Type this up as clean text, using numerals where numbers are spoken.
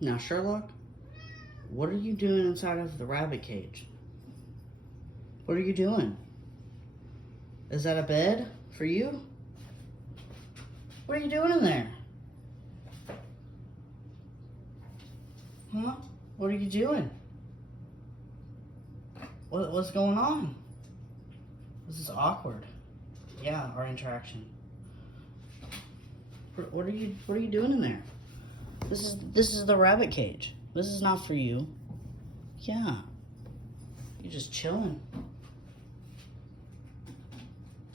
Now, Sherlock, what are you doing inside of the rabbit cage? What are you doing? Is that a bed for you? What are you doing in there? Huh? What are you doing? What's going on? This is awkward. Yeah, our interaction. What are you doing in there? This is the rabbit cage. This is not for you. Yeah. You're just chilling.